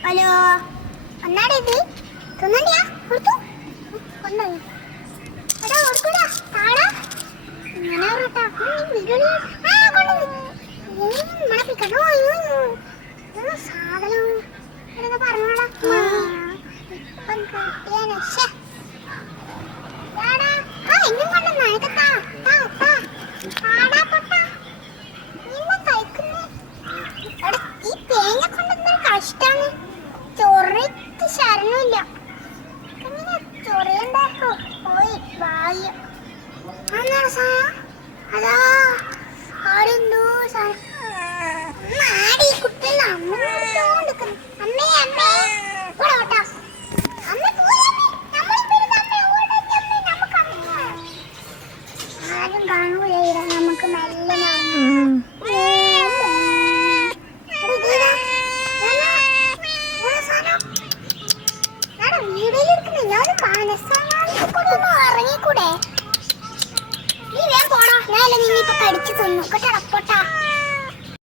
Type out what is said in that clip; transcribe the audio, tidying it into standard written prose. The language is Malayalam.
ഹലോ ഒന്നാടെ ഇത് തിന്നണ്ടിയാ കൊടുത്തു കൊണ്ടോ എടാ കൊടുക്കൂടാ താടാ ഇങ്ങനെ പറട്ടാ ആ കൊണ്ടു മണപ്പിക്കണോ സാധനം എന്താ പറഞ്ഞോടാ ഇപ്പം കിട്ടിയാനെ എന്നും കൊണ്ടുവന്ന എനിക്കെത്താ താടാ പൊട്ടാ നിന്നെ കഴിക്കുന്നേ എടാ ഈ തേങ്ങ കൊണ്ടുവന്നൊരു കഷ്ടാണ് ചൊറിക്ക് ശരണമില്ല എങ്ങനെ ചൊറിയണ്ടാക്കോ പോയി വായ അതാണ് സാധനം അതാ ആടെന്തോ മാടി കുട്ടികൾ അമ്മ നോക്കിക്കൊണ്ടിരിക്കുന്നു അമ്മേ അമ്മേ ഇവിടെ ഓട്ടാ അമ്മ ആരും കാണൂല നമുക്ക് മെല്ലെ ഇറങ്ങിക്കൂടെ നീ വേഗം പോടാ ഞാനല്ല നിന്നെ ഇപ്പൊ കടിച്ചു തിന്നു കേട്ടോ പൊട്ടാ